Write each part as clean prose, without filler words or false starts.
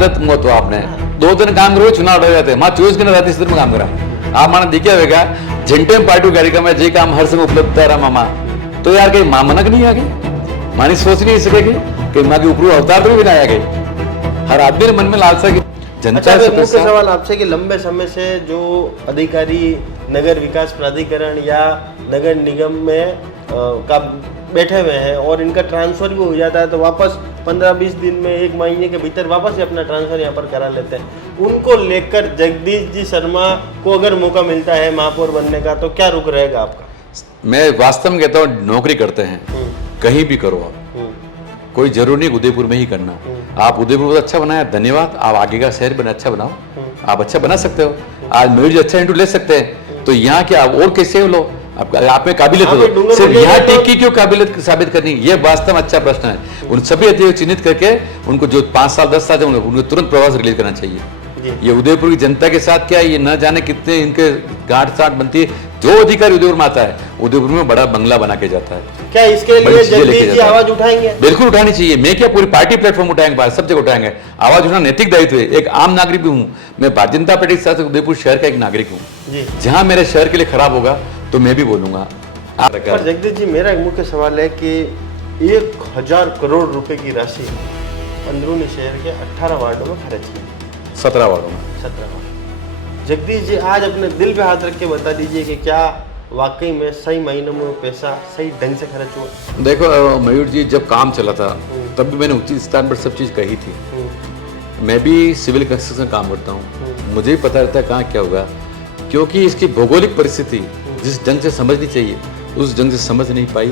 आदत मत हो आपने 2 दिन काम करो चुनाव हो जाते हैं 24 घंटे रात में काम करा आप माना दिखे होगा झंटे में पार्टी कार्यक्रम है जे काम हर समय उपलब्ध है मामा तो यार कहीं मां मनक नहीं आ गई मानी सोच नहीं सकेगी कि माँ के ऊपर अवतार भी नहीं आ गई हर आदमी के मन में लालसा की जनता से मुख्य सवाल आपसे कि लंबे समय से जो अधिकारी नगर विकास प्राधिकरण या नगर निगम में का बैठे हुए हैं और इनका ट्रांसफर भी हो जाता है तो वापस 15-20 दिन में 1 महीने के भीतर वापस ही अपना ट्रांसफर यहाँ पर करा लेते हैं उनको लेकर जगदीश जी शर्मा को अगर मौका मिलता है महापौर बनने का तो क्या रुख रहेगा आपका? मैं वास्तव में कहता हूँ नौकरी करते हैं कहीं भी करो आप कोई जरूरी नहीं उदयपुर में ही करना आप उदयपुर बहुत अच्छा बनाया धन्यवाद आप आगे का शहर बना अच्छा बनाओ आप अच्छा बना सकते हो आज मयूर जी अच्छा इंटरव्यू ले सकते हैं तो यहाँ क्या और कैसे लो आप में काबिलियत हो सिर्फ यहाँ टीक की क्यों काबिलियत साबित करनी ये वास्तव में अच्छा प्रश्न है उन सभी अधिकारियों चिन्हित करके उनको जो 5 साल 10 साल उनको तुरंत प्रवास रिलीज करना चाहिए ये उदयपुर की जनता के साथ क्या ये न जाने कितने इनके गांठ साठ बनती है जो अधिकारी उदयपुर में आता है उदयपुर में बड़ा बंगला बना के जाता है क्या इसके लिए जगदीश जी आवाज उठाएंगे? बिल्कुल उठानी चाहिए मैं क्या पूरी पार्टी प्लेटफॉर्म उठाएंगे सब जगह उठाएंगे आवाज उठाना नैतिक दायित्व है एक आम नागरिक भी हूँ मैं भारतीय जनता पार्टी के साथ उदयपुर शहर का एक नागरिक हूँ जहां मेरे शहर के लिए खराब होगा तो मैं भी बोलूंगा। पर जगदीश जी मेरा एक मुख्य सवाल है कि 1000 करोड़ रुपए की राशि अंदरूनी शहर के 18 वार्डों में खर्च की 17 वार्डों में 17 वार्ड जगदीश जी आज अपने दिल पे हाथ रख के बता दीजिए कि क्या वाकई में सही महीनों में पैसा सही ढंग से खर्च हुआ? देखो मयूर जी जब काम चला था तब भी मैंने उचित स्थान पर सब चीज़ कही थी मैं भी सिविल कंस्ट्रक्शन काम करता हूँ मुझे भी पता रहता है कहाँ क्या होगा क्योंकि इसकी भौगोलिक परिस्थिति जिस ढंग से समझनी चाहिए उस ढंग से समझ नहीं पाई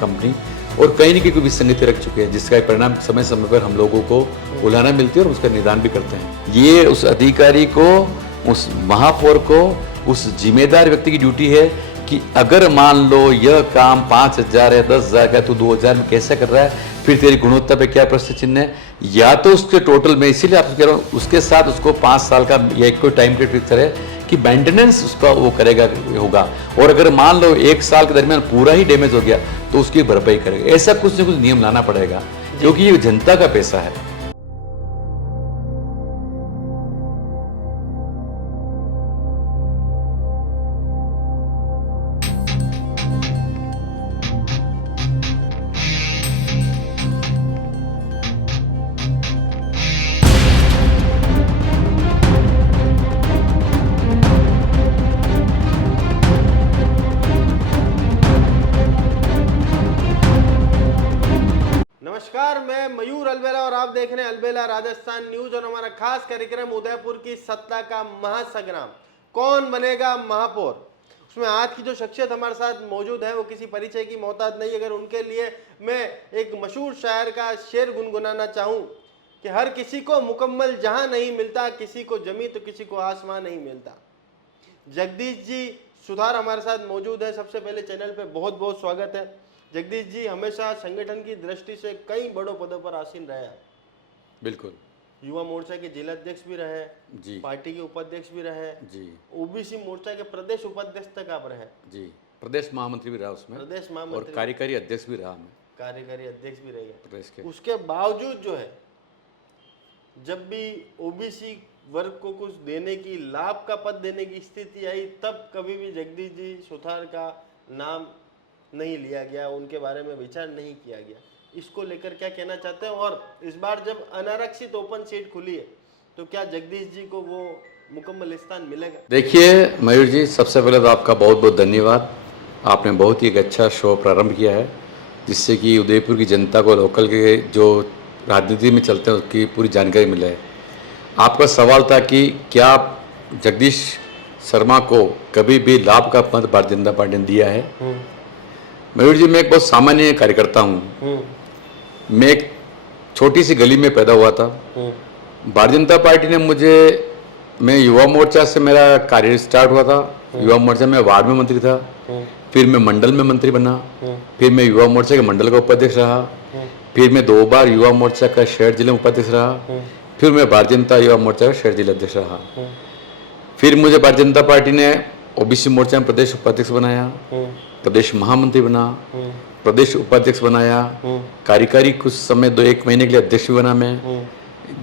कंपनी और कहीं न कहीं कोई विसंगति रख चुके हैं जिसका परिणाम समय समय पर हम लोगों को उलाहना मिलती है और उसका निदान भी करते हैं ये उस अधिकारी को उस महापौर को उस जिम्मेदार व्यक्ति की ड्यूटी है कि अगर मान लो यह काम 5000 है 10,000 का तो 2000 में कैसे कर रहा है फिर तेरी गुणवत्ता पे क्या प्रश्न चिन्ह है या तो उसके टोटल में इसीलिए आपसे कह रहा हूँ उसके साथ उसको 5 साल का या एक कोई टाइम पीरियड फिक्स है कि मेंटेनेंस उसका वो करेगा होगा और अगर मान लो 1 साल के दरमियान पूरा ही डैमेज हो गया तो उसकी भरपाई करेगा ऐसा कुछ न कुछ नियम लाना पड़ेगा क्योंकि ये जनता का पैसा है। नमस्कार मैं मयूर अलबेला और आप देख रहे हैं अलबेला राजस्थान न्यूज और हमारा खास कार्यक्रम उदयपुर की सत्ता का महासंग्राम कौन बनेगा महापौर। उसमें आज की जो शख्सियत हमारे साथ मौजूद है वो किसी परिचय की मोहताज नहीं अगर उनके लिए मैं एक मशहूर शायर का शेर गुनगुनाना चाहूँ कि हर किसी को मुकम्मल जहां नहीं मिलता किसी को जमी तो किसी को आसमान नहीं मिलता। जगदीश जी सुधार हमारे साथ मौजूद है। सबसे पहले चैनल पे बहुत बहुत स्वागत है। जगदीश जी हमेशा संगठन की दृष्टि से कई बड़ों पदों पर आसीन रहे हैं। बिल्कुल युवा मोर्चा के जिलाध्यक्ष भी रहे जी पार्टी के उपाध्यक्ष भी रहे जी ओबीसी मोर्चा के प्रदेश उपाध्यक्ष तक आप रहे जी प्रदेश महामंत्री भी रहा उसमें प्रदेश महामंत्री और कार्यकारी अध्यक्ष भी रहा मैं कार्यकारी अध्यक्ष भी रहे प्रदेश के उसके बावजूद जो है जब भी ओबीसी वर्ग को कुछ देने की लाभ का पद देने की स्थिति आई तब कभी भी जगदीश जी सुथार का नाम नहीं लिया गया उनके बारे में विचार नहीं किया गया। इसको लेकर क्या कहना चाहते हैं और इस बार जब अनारक्षित ओपन सीट खुली है तो क्या जगदीश जी को वो मुकम्मल स्थान मिलेगा? देखिए मयूर जी सबसे पहले तो आपका बहुत बहुत धन्यवाद। आपने बहुत ही एक अच्छा शो प्रारंभ किया है जिससे कि उदयपुर की जनता को लोकल के जो राजनीति में चलते हैं उसकी पूरी जानकारी मिले। आपका सवाल था कि क्या जगदीश शर्मा को कभी भी लाभ का पद भारतीय जनता पार्टी ने दिया है? मयूर जी मैं एक बहुत सामान्य कार्यकर्ता हूँ। मैं एक छोटी सी गली में पैदा हुआ था। भारतीय जनता पार्टी ने मैं युवा मोर्चा से मेरा कार्य स्टार्ट हुआ था। युवा मोर्चा में वार्ड में मंत्री था फिर मैं मंडल में मंत्री बना फिर मैं युवा मोर्चा के मंडल का उपाध्यक्ष रहा फिर मैं 2 बार युवा मोर्चा का शहर जिला उपाध्यक्ष रहा फिर मैं भारतीय जनता युवा मोर्चा का शहर जिला अध्यक्ष रहा फिर मुझे भारतीय जनता पार्टी ने ओबीसी मोर्चा में प्रदेश उपाध्यक्ष बनाया प्रदेश महामंत्री बना प्रदेश उपाध्यक्ष बनाया कार्यकारी कुछ समय 1 महीने के लिए अध्यक्ष भी बना मैं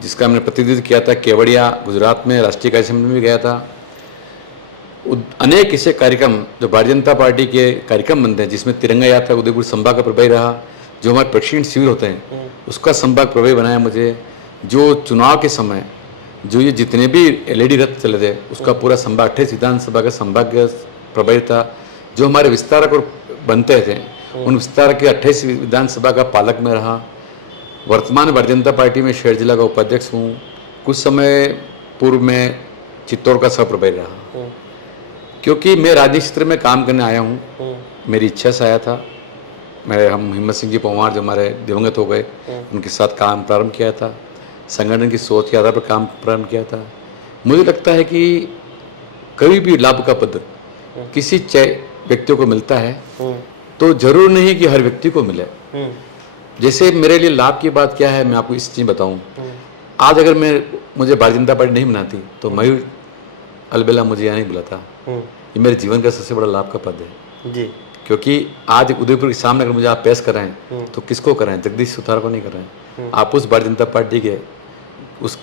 जिसका मैंने प्रतिनिधित्व किया था केवड़िया गुजरात में, राष्ट्रीय कार्यक्रम में भी गया था। अनेक ऐसे कार्यक्रम जो भारतीय जनता पार्टी के कार्यक्रम बनते हैं, जिसमें तिरंगा यात्रा उदयपुर संभाग का प्रभारी रहा, जो हमारे प्रशिक्षण शिविर होते हैं उसका संभाग प्रभारी बनाया मुझे, जो चुनाव के समय जो ये जितने भी एलईडी रथ चले थे उसका पूरा संभाग 28 विधानसभा का संभाग प्रभारी था, जो हमारे विस्तारक और बनते थे उन विस्तारक के 28 विधानसभा का पालक में रहा। वर्तमान भारतीय जनता पार्टी में शहर जिला का उपाध्यक्ष हूँ। कुछ समय पूर्व में चित्तौड़ का सह प्रभारी रहा। क्योंकि मैं राजनीतिक क्षेत्र में काम करने आया हूँ, मेरी इच्छा से आया था। हम हिम्मत सिंह जी पंवार जो हमारे दिवंगत हो गए, उनके साथ काम प्रारंभ किया था, संगठन की सोच के आधार पर काम प्रारंभ किया था। मुझे लगता है कि कभी भी लाभ का पद किसी व्यक्तियों को मिलता है तो जरूर नहीं कि हर व्यक्ति को मिले। जैसे मेरे लिए लाभ की बात क्या है, मैं आपको इस चीज़ बताऊं। आज अगर मुझे भारतीय जनता पार्टी नहीं बनाती तो मयूर अलबेला मुझे यहाँ नहीं बुलाता। ये मेरे जीवन का सबसे बड़ा लाभ का पद है जी। क्योंकि आज उदयपुर के सामने अगर मुझे आप पेश कर रहे हैं तो किसको कर रहे हैं? जगदीश सुतार को नहीं कर रहे हैं। आप उस भारतीय जनता पार्टी के उस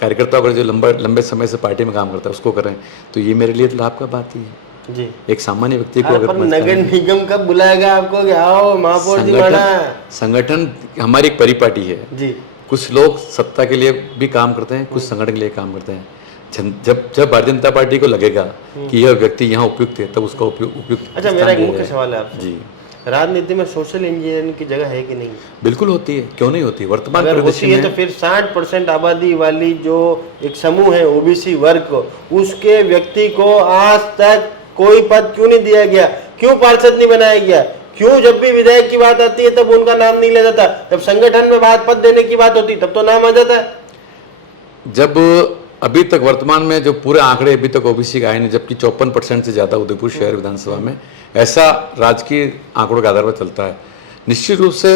कार्यकर्ता को जो लंबे समय से पार्टी में काम करता है उसको कर रहे हैं, तो ये मेरे लिए तो लाभ का बात ही है जी। एक सामान्य व्यक्ति को अगर नगर निगम कब बुलाएगा आपको कि आओ महापौर जी बना? संगठन हमारी एक परिपाटी है जी। कुछ लोग सत्ता के लिए भी काम करते हैं, कुछ संगठन के लिए काम करते हैं। जब भारतीय जनता पार्टी को लगेगा कि यह व्यक्ति यहाँ उपयुक्त है तब उसका उपयुक्त। अच्छा, मेरा एक मुख्य सवाल है आपसे जी, राजनीति में सोशल इंजीनियरिंग की जगह है कि नहीं? बिल्कुल होती है, क्यों नहीं होती। वर्तमान अगर होती है तो फिर 60% आबादी वाली जो एक समूह है ओबीसी वर्ग को, उसके व्यक्ति को आज तक कोई पद क्यों नहीं दिया गया? क्यों पार्षद नहीं बनाया गया? क्यों जब भी विधायक की बात आती है तब उनका नाम नहीं लिया जाता? जब संगठन में बात पद देने की बात होती तब तो नाम आ जाता है। जब अभी तक वर्तमान में जो पूरे आंकड़े अभी तक ओबीसी के आए नहीं, जबकि 54% से ज्यादा उदयपुर शहर विधानसभा में, ऐसा राजकीय आंकड़ों के आधार पर चलता है। निश्चित रूप से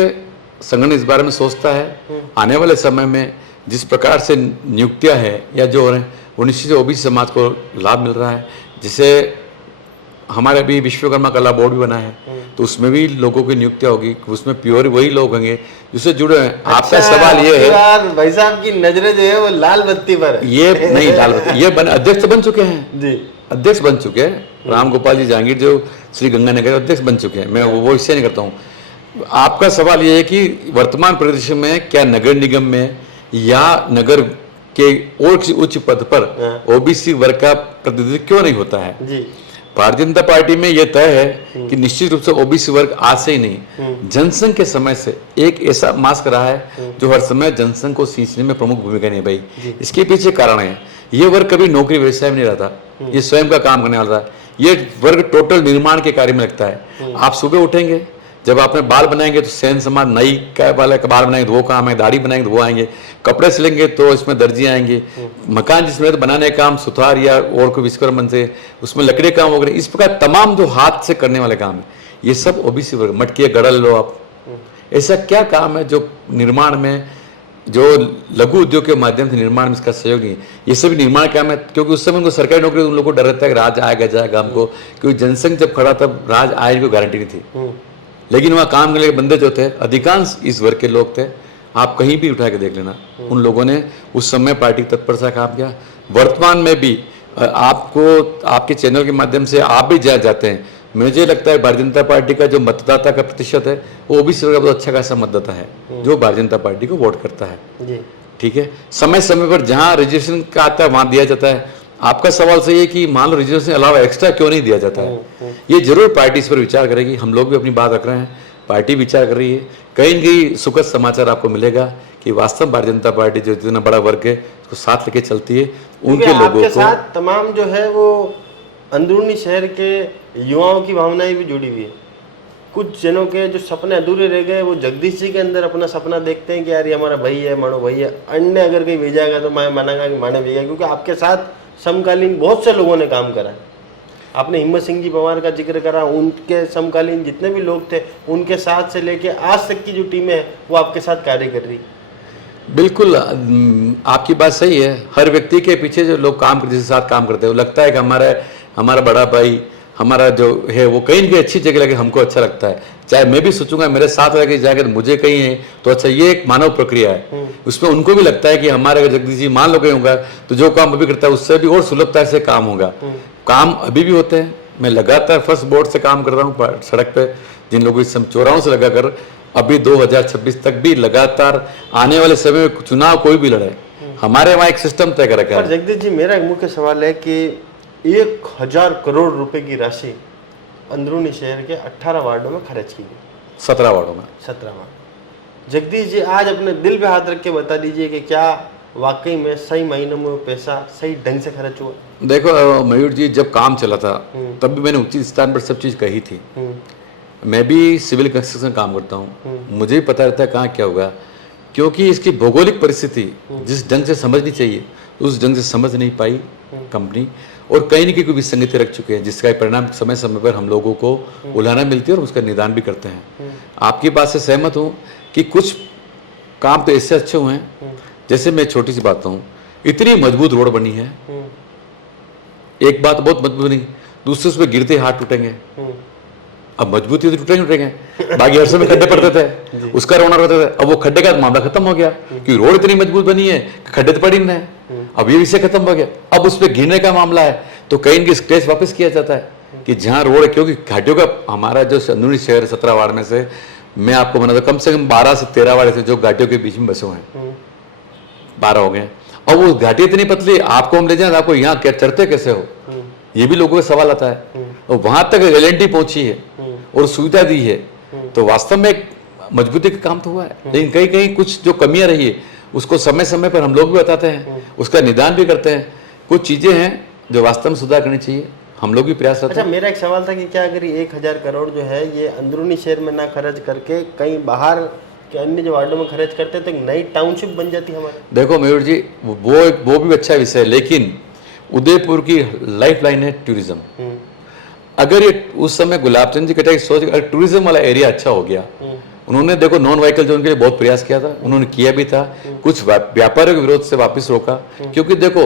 संगठन इस बारे में सोचता है आने वाले समय में जिस प्रकार से नियुक्तियां है या जो हो रहे हैं वो निश्चित ओबीसी समाज को लाभ मिल रहा है। जिसे हमारे अभी विश्वकर्मा कला बोर्ड भी बना है तो उसमें भी लोगों की नियुक्तियां होगी, उसमें प्योर वही लोग होंगे जिससे जुड़े हैं। अच्छा, आपका सवाल ये है भाई साहब की नजरें जो है वो लाल बत्ती पर है। ये नहीं लाल बत्ती, ये अध्यक्ष बन चुके हैं जी, अध्यक्ष बन चुके हैं। राम गोपाल जी जहांगीर जो श्री गंगानगर अध्यक्ष बन चुके हैं। मैं वो इससे नहीं करता हूँ। आपका सवाल ये है कि वर्तमान परिदृश्य में क्या नगर निगम में या नगर के और किसी उच्च पद पर ओबीसी वर्ग का प्रतिनिधित्व क्यों नहीं होता है जी। भारतीय जनता पार्टी में यह तय है कि निश्चित रूप से ओबीसी वर्ग आज से ही नहीं, जनसंघ के समय से एक ऐसा मास्क रहा है जो हर समय जनसंघ को सींचने में प्रमुख भूमिका निभाई। इसके पीछे कारण है ये वर्ग कभी नौकरी व्यवसाय में नहीं रहता, ये स्वयं का काम करने वाला है। ये वर्ग टोटल निर्माण के कार्य में लगता है। आप सुबह उठेंगे, जब आपने बाल बनाएंगे तो सैन समाज नाई का वाले का बाल बनाएंगे तो वो काम है, दाढ़ी बनाएंगे तो वो आएंगे, कपड़े सिलेंगे तो इसमें दर्जी आएंगे, मकान जिसमें तो बनाने का काम सुथार या और कोई विश्वकर्मन से उसमें लकड़ी काम वगैरह, इस प्रकार तमाम जो हाथ से करने वाले काम है ये सब ओबीसी वर्ग। मटकी गड़ल लो आप, ऐसा क्या काम है जो निर्माण में, जो लघु उद्योग के माध्यम से निर्माण में इसका सहयोग नहीं है? ये सभी निर्माण काम है। क्योंकि उस समय उनको सरकारी नौकरी, उन लोगों को डर रहता है कि राज आएगा जाएगा हमको, क्योंकि जनसंघ जब खड़ा तब राज आए की गारंटी नहीं थी। लेकिन वहाँ काम करने के बंदे जो थे अधिकांश इस वर्ग के लोग थे। आप कहीं भी उठा के देख लेना, उन लोगों ने उस समय पार्टी तत्परता काम किया। वर्तमान में भी आपको आपके चैनल के माध्यम से आप भी जाते हैं, मुझे लगता है भारतीय जनता पार्टी का जो मतदाता का प्रतिशत है वो भी बहुत अच्छा खासा मतदाता है जो भारतीय जनता पार्टी को वोट करता है। ठीक है, समय समय पर जहाँ रजिस्ट्रेशन का आता है वहाँ दिया जाता है। आपका सवाल सही है कि मान लो रिजर्वेशन अलावा एक्स्ट्रा क्यों नहीं दिया जाता है। ये जरूर पार्टी इस पर विचार करेगी। हम लोग भी अपनी बात रख रहे हैं, पार्टी विचार कर रही है। कहीं न कहीं सुखद समाचार आपको मिलेगा कि वास्तव भारतीय जनता पार्टी जो इतना बड़ा वर्ग है उसको साथ लेके चलती है। उनके लोगों को साथ तमाम जो है वो अंदरूनी शहर के युवाओं की भावनाएं भी जुड़ी हुई है। कुछ जनों के जो सपने अधूरे रह गए वो जगदीश जी के अंदर अपना सपना देखते हैं कि यार ये हमारा भाई है, मानो भाई है। अन्य अगर कहीं भेजाएगा तो मैं मानूंगा कि माने भेजा, क्योंकि आपके साथ समकालीन बहुत से लोगों ने काम करा। आपने हिम्मत सिंह जी पंवार का जिक्र करा, उनके समकालीन जितने भी लोग थे उनके साथ से लेके आज तक की जो टीमें है वो आपके साथ कार्य कर रही। बिल्कुल आपकी बात सही है। हर व्यक्ति के पीछे जो लोग काम करते, जिसके साथ काम करते हैं, वो लगता है कि हमारा बड़ा भाई, हमारा जो है वो कहीं न कहीं अच्छी जगह लगे, हमको अच्छा लगता है। चाहे मैं भी सोचूंगा मेरे साथ रह के जाएगा तो मुझे कहीं है तो अच्छा, ये एक मानव प्रक्रिया है। उसमें उनको भी लगता है कि हमारे अगर जगदीश जी मान लो गए होगा तो जो काम अभी करता है उससे भी और सुलभता से काम होगा। काम अभी भी होते हैं। मैं लगातार फर्स्ट बोर्ड से काम कर रहा हूँ सड़क पे, जिन लोगों इस समय चौराहों से लगाकर अभी 2026 तक भी लगातार आने वाले समय में चुनाव कोई भी लड़े, हमारे वहाँ एक सिस्टम तय कर रखा पर है। जगदीश जी, मेरा एक मुख्य सवाल है कि 1000 करोड़ रुपए की राशि अंदरूनी शहर के 18 वार्डों में खर्च की गई, 17 वार्डों में। 17 वार्ड। जगदीश जी, आज अपने दिल पे हाथ रख के बता दीजिए कि क्या वाकई में सही महीनों में वो पैसा सही ढंग से खर्च हुआ? देखो मयूर जी, जब काम चला था तब भी मैंने उचित स्थान पर सब चीज़ कही थी। मैं भी सिविल कंस्ट्रक्शन काम करता हूँ, मुझे भी पता रहता है कहाँ क्या होगा, क्योंकि इसकी भौगोलिक परिस्थिति जिस ढंग से समझनी चाहिए उस ढंग से समझ नहीं पाई कंपनी, और कहीं न कहीं कोई विसंगति रख चुके हैं, जिसका परिणाम समय समय पर हम लोगों को उलाहना मिलती है और उसका निदान भी करते हैं। आपकी बात से सहमत हूँ कि कुछ काम तो ऐसे अच्छे हुए हैं, जैसे मैं छोटी सी बात कहूँ, इतनी मजबूत रोड बनी है, एक बात बहुत मजबूत बनी, दूसरे उसमें गिरते हाथ टूटेंगे। अब मजबूती तो टूटेंगे, बाकी हर समय खड्डे पड़ते थे, उसका रोना रहता था। अब वो खड्डे का मामला खत्म हो गया कि रोड इतनी मजबूत बनी है कि खड्डे तो पड़ ही नहीं है। अब ये विषय खत्म हो गया। अब उस पर गिरने का मामला है तो कहीं इनकी स्क्रैच वापस किया जाता है कि जहाँ रोड है, क्योंकि घाटियों का हमारा जो अंदरूनी शहर 17 वार्ड में से मैं आपको बना कम से कम 12 से 13 वार्ड थे जो घाटियों के बीच में बसे हुए हैं, 12 हो गए। और वो घाटी इतनी पतली, आपको हम ले जाए आपको यहाँ क्या चढ़ते कैसे हो, ये भी लोगों का सवाल आता है। और वहां तक एलएनटी पहुंची है और सुविधा दी है, तो वास्तव में एक मजबूती का काम तो हुआ है। लेकिन कहीं कहीं कुछ जो कमियां रही है उसको समय समय पर हम लोग भी बताते हैं, उसका निदान भी करते हैं। कुछ चीजें हैं जो वास्तव में सुधार करनी चाहिए, हम लोग भी प्रयास करते हैं। अच्छा, मेरा एक सवाल था कि क्या अगर ये 1000 करोड़ जो है ये अंदरूनी शहर में ना खर्च करके कहीं बाहर के अन्य जो वार्डों में खर्च करते तो एक नई टाउनशिप बन जाती हमारी? देखो मयूर जी, वो भी अच्छा विषय है, लेकिन उदयपुर की लाइफ लाइन है टूरिज्म। अगर ये उस समय गुलाब चंद जी कटाई सोच, अगर टूरिज्म वाला एरिया अच्छा हो गया, उन्होंने देखो नॉन व्हीकल जोन के लिए बहुत प्रयास किया था, उन्होंने किया भी था, कुछ व्यापारियों के विरोध से वापस रोका, क्योंकि देखो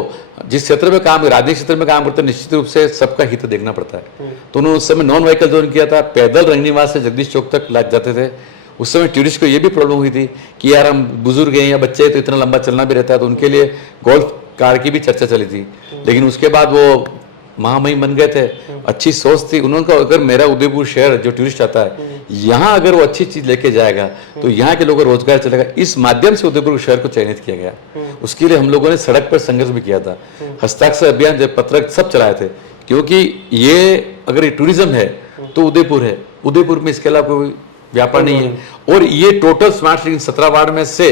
जिस क्षेत्र में काम, राजनीतिक क्षेत्र में काम करते हैं, निश्चित रूप से सबका हित देखना पड़ता है। तो उन्होंने उस समय नॉन व्हीकल जोन किया था, पैदल रंगनिवास से जगदीश चौक तक लग जाते थे। उस समय टूरिस्ट को ये भी प्रॉब्लम हुई थी कि यार हम बुजुर्ग हैं या बच्चे तो इतना लंबा चलना भी रहता है, तो उनके लिए गोल्फ कार की भी चर्चा चली थी। लेकिन उसके बाद वो महामहिम बन गए थे, अच्छी सोच थी उन्होंने कहा अगर मेरा उदयपुर शहर जो टूरिस्ट आता है यहाँ अगर वो अच्छी चीज लेके जाएगा तो यहाँ के लोगों को रोजगार चलेगा। इस माध्यम से उदयपुर शहर को चयनित किया गया। उसके लिए हम लोगों ने सड़क पर संघर्ष भी किया था, हस्ताक्षर अभियान, जब पत्रक सब चलाए थे, क्योंकि ये अगर ये टूरिज्म है तो उदयपुर है, उदयपुर में इसके अलावा कोई व्यापार नहीं है। और ये टोटल स्मार्ट सिटी 17 वार्ड में से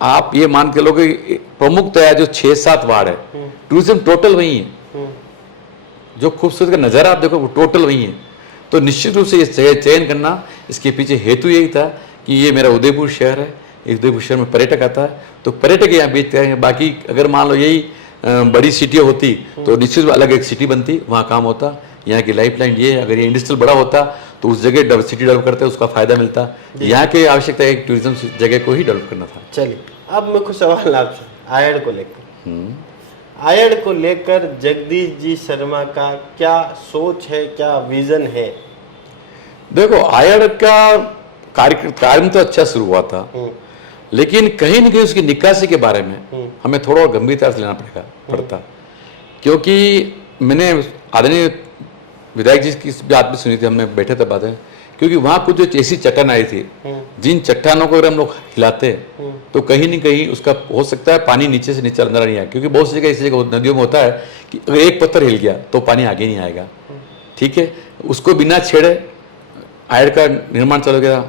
आप ये मान के लोगे प्रमुखतया जो 6-7 वार्ड है टूरिज्म टोटल वही है, जो खूबसूरत का नज़ारा आप देखो वो टोटल वही है। तो निश्चित रूप से ये चयन करना, इसके पीछे हेतु यही था कि ये मेरा उदयपुर शहर है, इस उदयपुर शहर में पर्यटक आता है तो पर्यटक यहाँ बेचते हैं। बाकी अगर मान लो यही बड़ी सिटी होती तो निश्चित अलग एक सिटी बनती, वहाँ काम होता। यहाँ की लाइफ लाइन ये है, अगर ये इंडस्ट्रियल बड़ा होता तो उस जगह सिटी डेवलप करते उसका फायदा मिलता। यहाँ की आवश्यकता एक टूरिज्म जगह को ही डेवलप करना था। चलिए, अब मैं कुछ सवाल आपसे आयड को लेकर, आयड को लेकर जगदीश जी शर्मा का क्या सोच है, क्या विजन है? देखो आयड का कार्य तो अच्छा शुरू हुआ था, लेकिन कहीं न कहीं उसकी निकासी के बारे में हमें थोड़ा और गंभीरता से लेना पड़ता, क्योंकि मैंने आदरणीय विधायक जी की बात भी सुनी थी, हमने बैठे थे बातें, क्योंकि वहाँ कुछ जो ऐसी चट्टान आई थी जिन चट्टानों को अगर हम लोग हिलाते तो कहीं न कहीं उसका हो सकता है पानी नीचे से नीचे अंदर नहीं आए, क्योंकि बहुत सी जगह ऐसी जगह नदियों में होता है कि अगर एक पत्थर हिल गया तो पानी आगे नहीं आएगा। ठीक है, उसको बिना छेड़े आयड का निर्माण चल गया।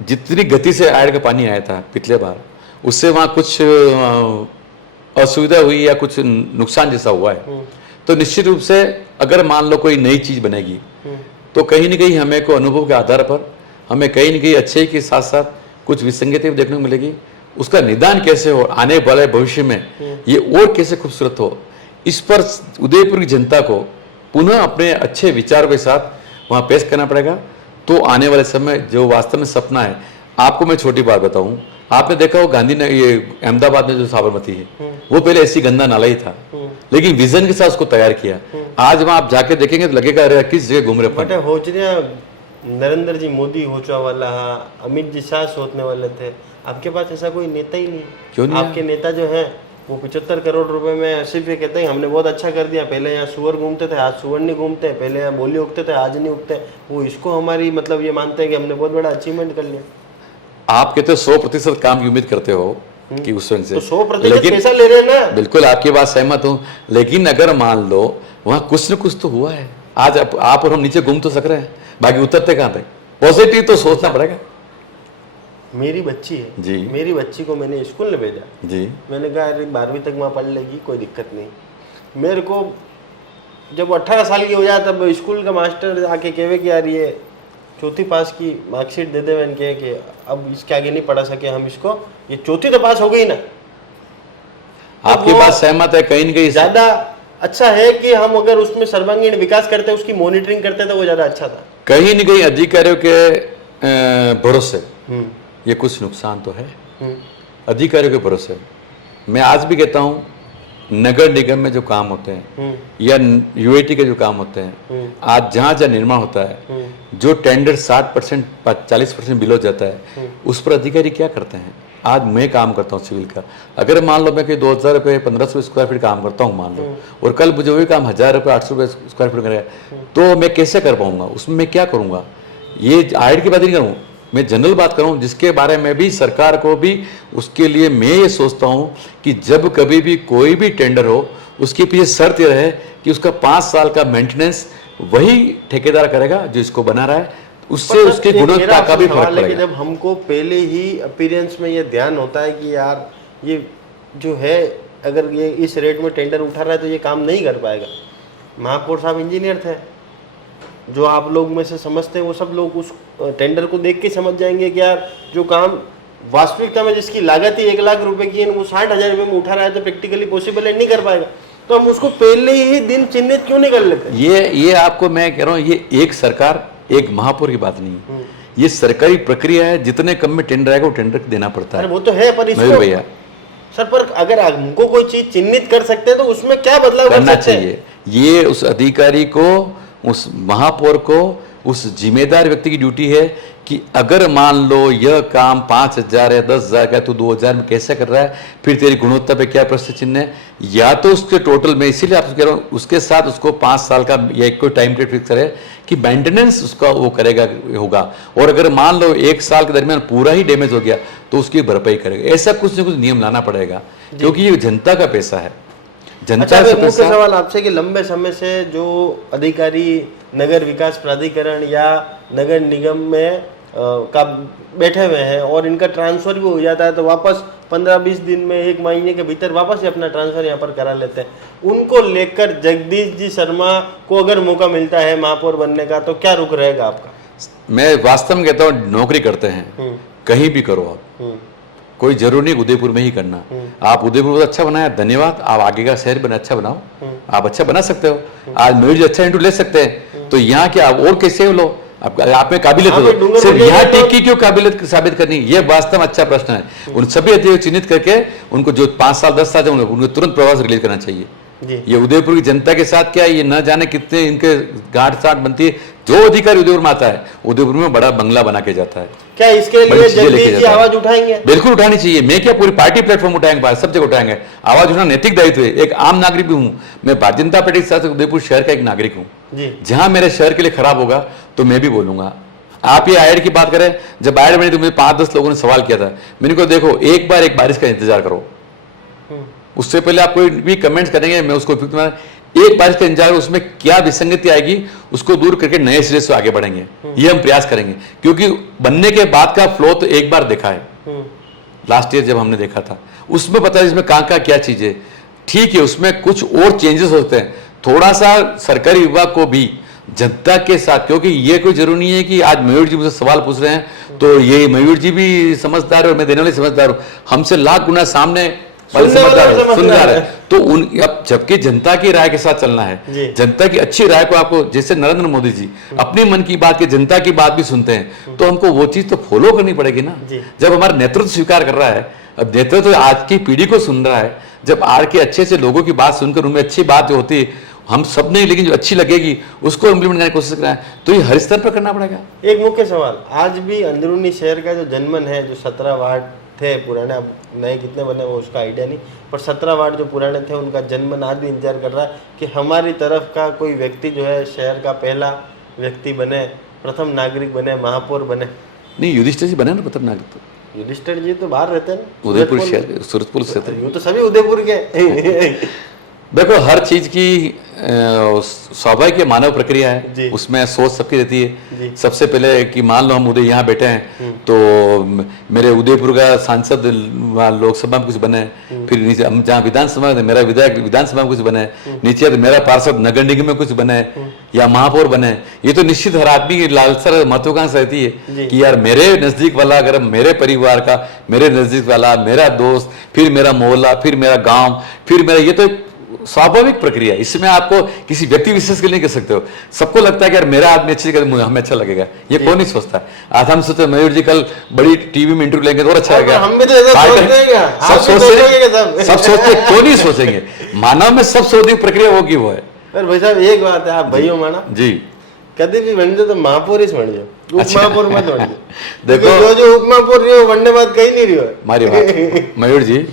जितनी गति से आयड का पानी आया था पिछले बार, उससे वहाँ कुछ असुविधा हुई या कुछ नुकसान जैसा हुआ है। तो निश्चित रूप से अगर मान लो कोई नई चीज बनेगी तो कहीं न कहीं हमें को अनुभव के आधार पर हमें कहीं न कहीं अच्छे के साथ साथ कुछ विसंगति देखने को मिलेगी। उसका निदान कैसे हो, आने वाले भविष्य में ये और कैसे खूबसूरत हो, इस पर उदयपुर की जनता को पुनः अपने अच्छे विचारों के साथ वहाँ पेश करना पड़ेगा। तो आने वाले समय जो वास्तव में सपना है, आपको मैं छोटी बात बताऊं, आपने देखा हो गांधी ने ये अहमदाबाद में जो साबरमती है वो पहले ऐसी गंदा नाला ही था, लेकिन विजन के साथ उसको तैयार किया। आज वहां आप जाके देखेंगे तो लगेगा अरे किस जगह घूम रहे अपन। बटे होचरिया नरेंद्र जी मोदी होचवा वाला हा, अमित जी शाह सोचने वाले थे, आपके पास ऐसा कोई नेता ही नहीं। क्यों नहीं? आपके नेता जो है वो 75 करोड़ रुपए में सिर्फ ये कहते हैं हमने बहुत अच्छा कर दिया, पहले यहाँ सुअर घूमते थे आज सुअर नहीं घूमते, पहले यहाँ बोली उगते थे आज नहीं उगते, वो इसको हमारी मतलब ये मानते हैं कि हमने बहुत बड़ा अचीवमेंट कर लिया। आप कहते हो 100% काम की उम्मीद करते हो कि उस वजह से, तो 100% पैसा ले रहे हैं ना। बिल्कुल आपकी बात सहमत हूं, लेकिन अगर मान लो वहां कुछ न कुछ तो हुआ है। आज आप और हम नीचे घूम तो सक रहे हैं, बाकी उतरते कहां तक? पॉजिटिव तो सोचना पड़ेगा। मेरी बच्ची है जी, मेरी बच्ची को मैंने स्कूल में भेजा जी, मैंने कहा अरे 12वीं तक वहाँ पढ़ लेगी कोई दिक्कत नहीं। मेरे को जब 18 साल की हो जाए तब स्कूल का मास्टर आके कहे कि यार ये चौथी पास की मार्कशीट दे दे, मैंने कहे कि अब इसके आगे नहीं पढ़ा सके हम इसको, ये चौथी तो पास हो गई ना। आपकी बात सहमत है कहीं न कहीं। ज्यादा अच्छा है कि हम अगर उसमें सर्वांगीण विकास करते उसकी मॉनिटरिंग करते तो वो ज्यादा अच्छा था। कहीं न कहीं अधिकारियों के भरोसे ये कुछ नुकसान तो है, अधिकारियों के भरोसे। मैं आज भी कहता हूं नगर निगम में जो काम होते हैं या यूएटी के जो काम होते हैं, आज जहां जहां निर्माण होता है, जो टेंडर 60% 40% बिलो जाता है, उस पर अधिकारी क्या करते हैं? आज मैं काम करता हूँ सिविल का, अगर मान लो मैं कि 2000 रुपये 1500 स्क्वायर फीट काम करता हूँ मान लो, और कल मुझे वही काम 1000 रुपये 800 रुपये स्क्वायर फीट करेगा, तो मैं कैसे कर पाऊंगा? उसमें मैं क्या करूंगा? ये हाइट की बात नहीं करूँ, मैं जनरल बात करूं जिसके बारे में भी सरकार को भी, उसके लिए मैं ये सोचता हूं कि जब कभी भी कोई भी टेंडर हो उसके पीछे शर्त ये रहे कि उसका 5 साल का मेंटेनेंस वही ठेकेदार करेगा जो इसको बना रहा है, उससे उसकी गुणवत्ता का भी फर्क पड़ेगा। जब हमको पहले ही अपीयरेंस में ये ध्यान होता है कि यार ये जो है अगर ये इस रेट में टेंडर उठा रहा है तो ये काम नहीं कर पाएगा। महापौर साहब इंजीनियर थे, जो आप लोग में से समझते हैं वो सब लोग उस टेंडर को देख के समझ जाएंगे कि यार जो काम वास्तविकता में जिसकी लागत ही 1 लाख रुपए की है वो 60,000 रुपये में उठा रहा है तो प्रैक्टिकली पॉसिबल है, नहीं कर पाएगा। तो हम उसको पहले ही दिन चिन्हित क्यों नहीं कर लेते? ये आपको मैं कह रहा हूँ, ये एक सरकार एक महापौर की बात नहीं है, ये सरकारी प्रक्रिया है। जितने कम में टेंडर आएगा वो टेंडर देना पड़ता है। वो तो है, पर इसको भैया सर पर अगर हमको कोई चीज चिन्हित कर सकते हैं तो उसमें क्या बदलाव करना चाहिए? ये उस अधिकारी को, उस महापौर को, उस जिम्मेदार व्यक्ति की ड्यूटी है कि अगर मान लो यह काम 5000 या 10,000 का, तो 2000 में कैसे कर रहा है, फिर तेरी गुणवत्ता पे क्या प्रश्न चिन्ह है? या तो उसके टोटल में, इसीलिए आपसे कह रहा हूँ उसके साथ उसको 5 साल का या कोई टाइम पीरियड फिक्स करे कि मेंटेनेंस उसका वो करेगा होगा, और अगर मान लो 1 साल के दरमियान पूरा ही डैमेज हो गया तो उसकी भरपाई करेगा। ऐसा कुछ न कुछ नियम लाना पड़ेगा, क्योंकि ये जनता का पैसा है। जनता से मुख्य सवाल आपसे कि लंबे समय से जो अधिकारी नगर विकास प्राधिकरण या नगर निगम में का बैठे हुए हैं और इनका ट्रांसफर भी हो जाता है तो वापस 15-20 दिन में 1 महीने के भीतर वापस ही अपना ट्रांसफर यहाँ पर करा लेते हैं, उनको लेकर जगदीश जी शर्मा को अगर मौका मिलता है महापौर बनने का तो क्या रुख रहेगा आपका? मैं वास्तव में कहता हूँ नौकरी करते हैं कहीं भी करो आप, कोई जरूरी नहीं उदयपुर में ही करना। आप उदयपुर बहुत अच्छा बनाया, धन्यवाद। आप आगे का शहर बना अच्छा बनाओ, आप अच्छा बना सकते हो। आज मयूर जी अच्छा इंटरव्यू ले सकते हैं, तो यहाँ क्या और कैसे लो? आप में काबिलियत हो, सिर्फ यहाँ टीक की क्यों काबिलियत साबित करनी? ये वास्तव में अच्छा प्रश्न है। उन सभी अधिकारियों चिन्हित करके उनको जो 5 साल 10 साल उनको तुरंत प्रवास रिलीज करना चाहिए। ये उदयपुर की जनता के साथ क्या, ये न जाने कितने इनके गांठ साठ बनती है। जो अधिकारी उदयपुर में आता है, उदयपुर में बड़ा बंगला बना के जाता है। क्या इसके लिए जगदीश जी आवाज उठाएंगे? बिल्कुल उठानी चाहिए। मैं क्या पूरी पार्टी प्लेटफॉर्म उठाएंगे, सब जगह उठाएंगे। आवाज उठाना नैतिक दायित्व है। एक आम नागरिक भी हूं मैं, भारतीय जनता पार्टी के साथ उदयपुर शहर का एक नागरिक हूं। जहां मेरे शहर के लिए खराब होगा तो मैं भी बोलूंगा। आप ये आयड की बात करें, जब आयड बनी तो मुझे 5-10 लोगों ने सवाल किया था। मैंने कहा देखो, एक बार एक बारिश का इंतजार करो, उससे पहले आप कोई भी कमेंट्स करेंगे मैं उसको एक बारिश का इंतजार, उसमें क्या विसंगति आएगी उसको दूर करके नए सिरे से आगे बढ़ेंगे। ये हम प्रयास करेंगे, क्योंकि बनने के बाद का फ्लो तो एक बार देखा है, लास्ट ईयर जब हमने देखा था, उसमें पता है इसमें कहां क्या चीज है। ठीक है, उसमें कुछ और चेंजेस होते हैं। थोड़ा सा सरकारी विभाग को भी जनता के साथ, क्योंकि ये कोई जरूरी नहीं है कि आज मयूर जी मुझे सवाल पूछ रहे हैं तो ये मयूर जी भी समझदार है और मैं देने वाले समझदार हूं। हमसे लाख गुना सामने समझदार है। तो अब जबकि जनता की राय के साथ चलना है, जनता की अच्छी राय को आपको, जैसे नरेंद्र मोदी जी अपने मन की बात के जनता की बात भी सुनते हैं, तो हमको वो चीज तो फॉलो करनी पड़ेगी ना। जब हमारा नेतृत्व स्वीकार कर रहा है, अब नेतृत्व तो आज की पीढ़ी को सुन रहा है, जब आज के अच्छे से लोगों की बात सुनकर उनमें अच्छी बात जो होती है हम सब नहीं, लेकिन जो अच्छी लगेगी उसको इम्प्लीमेंट करने की कोशिश करना है, तो ये हर स्तर पर करना पड़ेगा। एक मुख्य सवाल, आज भी अंदरूनी शहर का जो जनमन है, जो 17 वार्ड थे पुराने, अब नए कितने बने वो उसका आइडिया नहीं, पर 17 वार्ड जो पुराने थे उनका जनमन आज भी इंतजार कर रहा है कि हमारी तरफ का कोई व्यक्ति जो है शहर का पहला व्यक्ति बने, प्रथम नागरिक बने, महापौर बने। नहीं, युधिष्ठिर जी बने ना प्रथम नागरिक, तो युधिष्ठिर जी तो बाहर रहते हैं ना, उदयपुर शहर, सूरजपुर से थे। यूं तो सभी उदयपुर के देखो, हर चीज की स्वाभाविक ये मानव प्रक्रिया जी। है, उसमें सोच सबकी रहती जी। है। सबसे पहले कि मान लो हम उदय यहाँ बैठे हैं, तो मेरे उदयपुर का सांसद वहाँ लोकसभा में कुछ बने, फिर नीचे हम जहाँ विधानसभा में, मेरा विधायक विधानसभा में कुछ बने, नीचे तो मेरा पार्षद नगर निगम में कुछ बने या महापौर बने। ये तो निश्चित हर आदमी की लालसा महत्वाकांक्षा रहती है कि यार मेरे नजदीक वाला, अगर मेरे परिवार का, मेरे नजदीक वाला, मेरा दोस्त, फिर मेरा मोहल्ला, फिर मेरा गाँव, फिर मेरा, ये तो स्वाभाविक प्रक्रिया है। इसमें आपको किसी व्यक्ति विशेष के लिए नहीं कह सकते हो। सबको लगता है कि यार मेरा आदमी अच्छी करे, हमें अच्छा लगेगा, ये कौन नहीं सोचता है। आज हम सोचते मयूर जी कल बड़ी टीवी में इंटरव्यू लेंगे तो और अच्छा लगेगा, हम भी तो ऐसा सोचते हैं क्या? सब आप भी सोचते सोचोगे क्या हैं, सब सोचते हैं, क्यों नहीं सोचेंगे। मानव में सब सोचने की प्रक्रिया होगी, वो है। पर भाई साहब एक बात है, आप भाइयों माना जी, कभी भी बन जाओ तो महापौर ही बन जाओ, उप महापौर मत बन जाओ। देखो, जो उप महापौर रही हो बनने बात कहीं नहीं रही हो। मारी बात मयूर जी,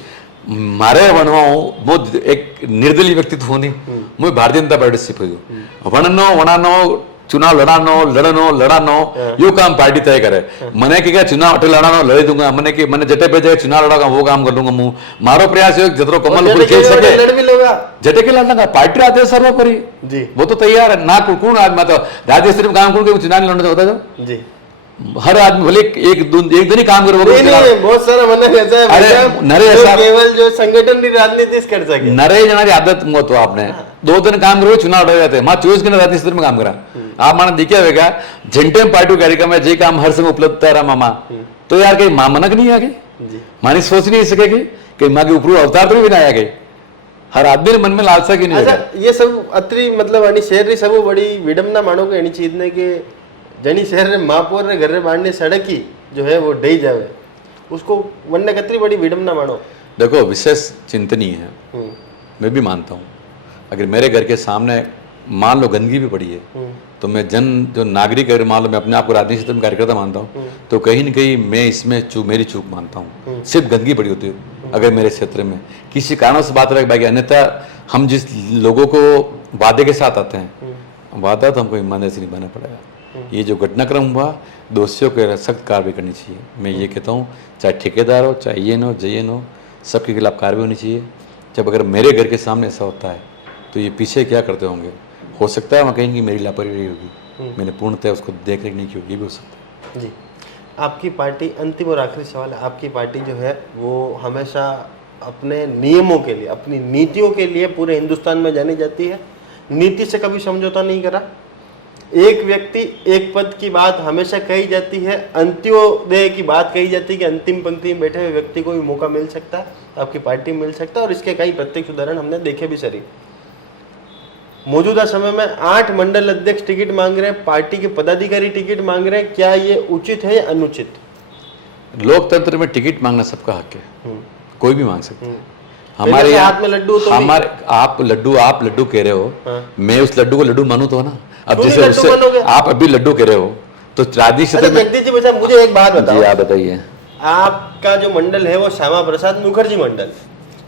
मारे वणवाओ वो एक निर्दलीय व्यक्तित्व होनी, मैं भारतीय जनता पार्टी से पढ़ू वणनो वणानो चुनाव लड़ानो यो काम पार्टी तय करे। मने के क्या चुनाव अटे लड़ानो लड़ी दूंगा, मने के मैंने जटे पे जाए चुनाव लड़ाऊंगा वो काम कर लूंगा। मुंह मारो प्रयास है जतरो कमल फूल खेल सके लड़ भी लोगा, जटे के लड़ना पार्टी आते सर्वोपरि जी, वो तो तैयार है ना। कौन आदमी तो राज्य स्तरीय में काम करूँ चुनाव लड़ने होता है जी। हर आदमी भले एक दिन ही काम करो, बहुत सारा मन ऐसा है, अरे नरे ऐसा केवल जो संगठन की राजनीति कर सके, नरे जना की आदत मो तो आपने 2 दिन काम करो चुनाव लड़ जाते, मां 24 घंटे राज्य स्तर में काम करा। आप माना दिखे होगा झंटे में पार्टी कार्यक्रम है, जे काम हर समय उपलब्ध है मामा, तो यार कहीं मां मनक नहीं आ गई, मानी सोच नहीं सकेगी कि माँ के ऊपर अवतार तो भी ना आ गई। हर आदमी मन में लालसा की नहीं। अच्छा, ये सब अत्री मतलब आनी शहर री सब बड़ी विडंबना मानो के एनी चीज ने के जनी शहर रे महापौर रे घर रे बांधने सड़क की जो है वो डई जावे, उसको वन्ने कतरी बड़ी विडंबना मानो। देखो, विशेष चिंतनीय है, मैं भी मानता हूँ। अगर मेरे घर के सामने मान लो गंदगी भी पड़ी है, तो मैं जो नागरिक, अगर मान लो मैं अपने आप को राजनीतिक क्षेत्र में कार्यकर्ता मानता हूँ, तो कहीं न कहीं मैं इसमें मेरी चूक मानता हूँ। सिर्फ गंदगी पड़ी होती है अगर मेरे क्षेत्र में किसी कारणों से बात रहे बाकी, अन्यथा हम जिस लोगों को वादे के साथ आते हैं, वादा तो हमको ईमानदारी से निभाना पड़ेगा। ये जो घटनाक्रम हुआ, दोषियों को सख्त कार्रवाई करनी चाहिए। मैं ये कहता हूँ, चाहे ठेकेदार हो, चाहे ये हो, जयन हो, सबके खिलाफ कार्रवाई होनी चाहिए। जब अगर मेरे घर के सामने ऐसा होता है तो ये पीछे क्या करते होंगे, हो सकता है वहाँ कहेंगे मेरी लापरवाही होगी, मैंने पूर्णतः उसको देख रेख नहीं की होगी, ये भी हो सकता है। जी, आपकी पार्टी, अंतिम और आखिरी सवाल है, आपकी पार्टी जो है वो हमेशा अपने नियमों के लिए, अपनी नीतियों के लिए पूरे हिंदुस्तान में जानी जाती है। नीति से कभी समझौता नहीं करा। एक व्यक्ति एक पद की बात हमेशा कही जाती है, अंत्योदय की बात कही जाती है कि अंतिम पंक्ति में बैठे हुए व्यक्ति को भी मौका मिल सकता है, आपकी पार्टी मिल सकता है, और इसके कई प्रत्यक्ष उदाहरण हमने देखे भी सरी। मौजूदा समय में 8 मंडल अध्यक्ष टिकट मांग रहे हैं, पार्टी के पदाधिकारी टिकट मांग रहे हैं, क्या ये उचित है या अनुचित? लोकतंत्र में टिकट मांगना सबका हक है, कोई भी मांग सकता है। हमारे हाथ में लड्डू तो हमारे आप लड्डू कह रहे हो, मैं उस लड्डू को लड्डू मानू तो ना। अब जैसे उससे आप अभी लड्डू कह रहे हो तो राजनीति जगदीश जी बच्चा मुझे एक बात बताओ। जी आप बताइए। आपका जो मंडल है वो श्यामा प्रसाद मुखर्जी मंडल,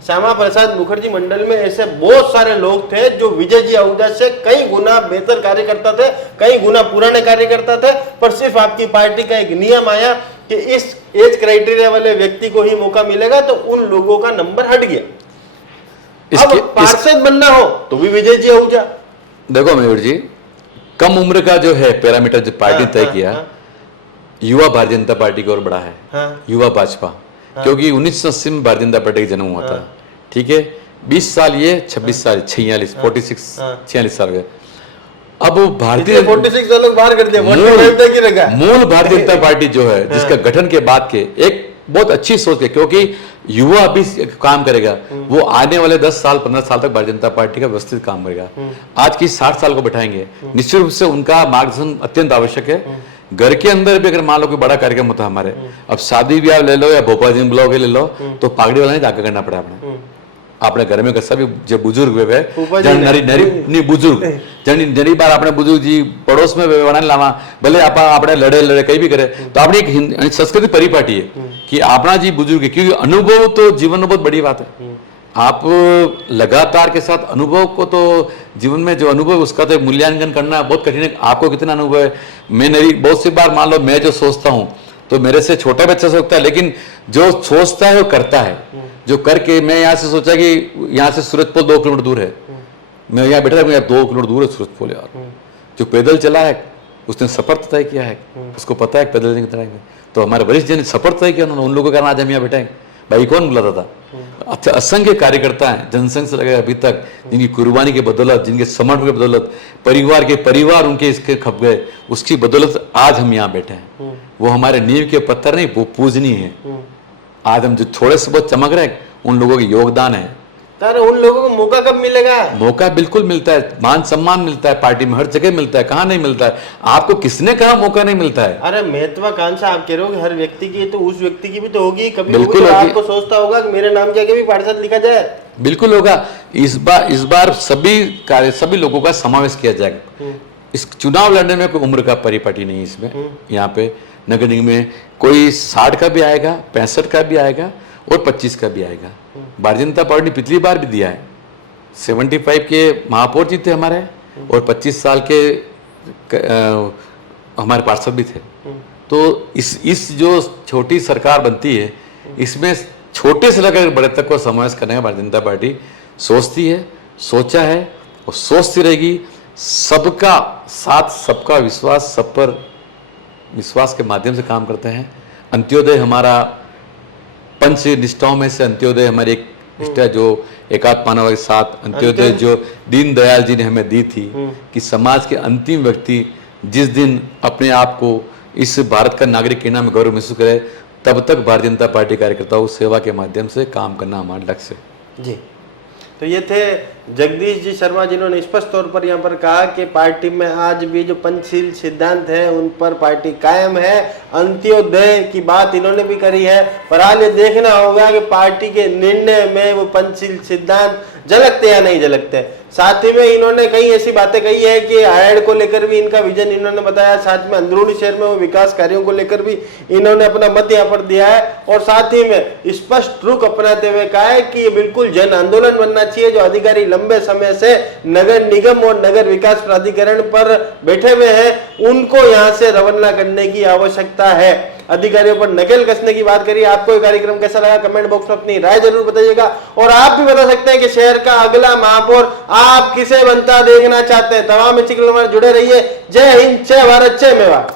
श्यामा प्रसाद मुखर्जी मंडल में ऐसे बहुत सारे लोग थे जो विजय जी आहूजा से कई गुना बेहतर कार्यकर्ता थे, कई गुना पुराने कार्यकर्ता थे, पर सिर्फ आपकी पार्टी का एक नियम आया कि इस एज क्राइटेरिया वाले व्यक्ति को ही मौका मिलेगा, तो उन लोगों का नंबर हट गया। अब पार्षद बनना हो तो भी विजय जी आहूजा। देखो मयूर जी, कम उम्र का जो है पैरामीटर जो पार्टी तय किया, युवा भारतीय जनता पार्टी की ओर बढ़ा है, युवा भाजपा, क्योंकि 1980 में भारतीय जनता पार्टी का जन्म हुआ था, ठीक है। 20 साल ये, 26 साल 46 46 साल गए। अब भारतीय 46 लोग बाहर कर दिया, मूल भारतीय जनता पार्टी जो है, जिसका गठन के बाद के एक बहुत अच्छी सोच है, क्योंकि युवा अभी काम करेगा, वो आने वाले 10 साल 15 साल तक भारतीय जनता पार्टी का व्यवस्थित काम करेगा। आज की 60 साल को बैठाएंगे, निश्चित रूप से उनका मार्गदर्शन अत्यंत आवश्यक है। घर के अंदर भी अगर मान लो कोई बड़ा कार्यक्रम होता है हमारे, अब शादी ब्याह ले लो या भोपाल जी ब्लॉक ले लो, तो पागड़ी वाला नहीं धागा करना पड़ा अपने। આપણે ઘર में सभी जो बुजुर्ग वे फूफा जी जन ने। नरी नरी नहीं बुजुर्ग जनी बार આપણે बुजुर्ग जी पड़ोस में वणाने लावा भले આપણે लड़े कई भी करे तो अपनी एक संस्कृति परिपाटी है कि अपना जी बुजुर्ग है, क्योंकि अनुभव तो जीवन में बहुत बड़ी बात है। आप लगातार के साथ अनुभव को तो जीवन में जो अनुभव है उसका तो मूल्यांकन करना बहुत कठिन है। आपको कितना अनुभव है, मैं मेरी बहुत सी बार मान लो मैं जो सोचता हूँ तो मेरे से छोटा बच्चा सोचता है, लेकिन जो सोचता है वो करता है। जो करके मैं यहाँ से सोचा कि यहाँ से सूरजपोल 2 किलोमीटर दूर है, मैं यहाँ बैठा था, 2 किलोमीटर दूर है सूरजपोल यार। जो पैदल चला है उसने सफर तय किया है, उसको पता है पैदल नहीं चलाएंगे। तो हमारे वरिष्ठ जन सफर तय किया उन्होंने, उन लोगों के कारण आज हम यहाँ बैठे हैं। भाई कौन बुलाता था? अच्छा, असंख्य कार्यकर्ता हैं जनसंघ से लगे अभी तक, जिनकी कुर्बानी के बदौलत, जिनके समर्पण के बदौलत परिवार उनके इसके खप गए, उसकी बदौलत आज हम यहाँ बैठे हैं। वो हमारे नींव के पत्थर नहीं, वो पूजनीय है। आज हम जो थोड़े से बहुत चमक रहे हैं उन लोगों के योगदान है। तर उन लोगों को मौका कब मिलेगा? मौका बिल्कुल मिलता है, मान सम्मान मिलता है, पार्टी में हर जगह मिलता है। कहाँ नहीं मिलता है? आपको किसने कहा मौका नहीं मिलता है? अरे महत्वाकांक्षा आप कह रहे हो कि हर व्यक्ति की, तो उस व्यक्ति की भी तो होगी, कभी बिल्कुल होगी तो होगी। आपको सोचता होगा कि मेरे नाम के आगे भी पार्षद लिखा जाए। बिल्कुल होगा। इस बार सभी लोगों का समावेश किया जाएगा। इस चुनाव लड़ने में कोई उम्र का परिपाटी नहीं है इसमें। यहाँ पे नगर निगम में कोई 60 का भी आएगा, 65 का भी आएगा और 25 का भी आएगा। भारतीय जनता पार्टी ने पिछली बार भी दिया है, 75 के महापौर जीते हमारे और 25 साल के हमारे पार्षद भी थे। तो इस जो छोटी सरकार बनती है इसमें छोटे से लेकर बड़े तक को समावेश करने का भारतीय जनता पार्टी सोचती है, सोचा है और सोचती रहेगी। सबका साथ, सबका विश्वास, सब पर विश्वास के माध्यम से काम करते हैं। अंत्योदय हमारा पंच निष्ठाओं में से अंत्योदय हमारी एक निष्ठा जो एकात्म मानव के साथ अंत्योदय जो दीनदयाल जी ने हमें दी थी कि समाज के अंतिम व्यक्ति जिस दिन अपने आप को इस भारत का नागरिक के नाम में गौरव महसूस करे, तब तक भारतीय जनता पार्टी कार्यकर्ताओं सेवा के माध्यम से काम करना हमारा लक्ष्य है। जी, तो ये थे जगदीश जी शर्मा, जिन्होंने स्पष्ट तौर पर यहाँ पर कहा कि पार्टी में आज भी जो पंचशील सिद्धांत है उन पर पार्टी कायम है। अंत्योदय की बात इन्होंने भी करी है, पर हाल ये देखना होगा कि पार्टी के निर्णय में वो पंचशील सिद्धांत झलकते या नहीं झलकते। साथ ही में इन्होंने कई ऐसी बातें कही है कि हायड़ को लेकर भी इनका विजन इन्होंने बताया, साथ में अंदरूनी शहर में वो विकास कार्यों को लेकर भी इन्होंने अपना मत यहाँ पर दिया है और साथ ही में स्पष्ट रुख अपनाते हुए कहा है कि ये बिल्कुल जन आंदोलन बनना चाहिए। जो अधिकारी लंबे समय से नगर निगम और नगर विकास प्राधिकरण पर बैठे हुए हैं उनको यहाँ से रवाना करने की आवश्यकता है। अधिकारियों पर नकेल कसने की बात करिए। आपको ये कार्यक्रम कैसा लगा कमेंट बॉक्स में अपनी राय जरूर बताइएगा और आप भी बता सकते हैं कि शहर का अगला महापौर आप किसे बनता देखना चाहते हैं। तमाम जुड़े रहिए। जय हिंद, जय भारत, जय मेवाड़।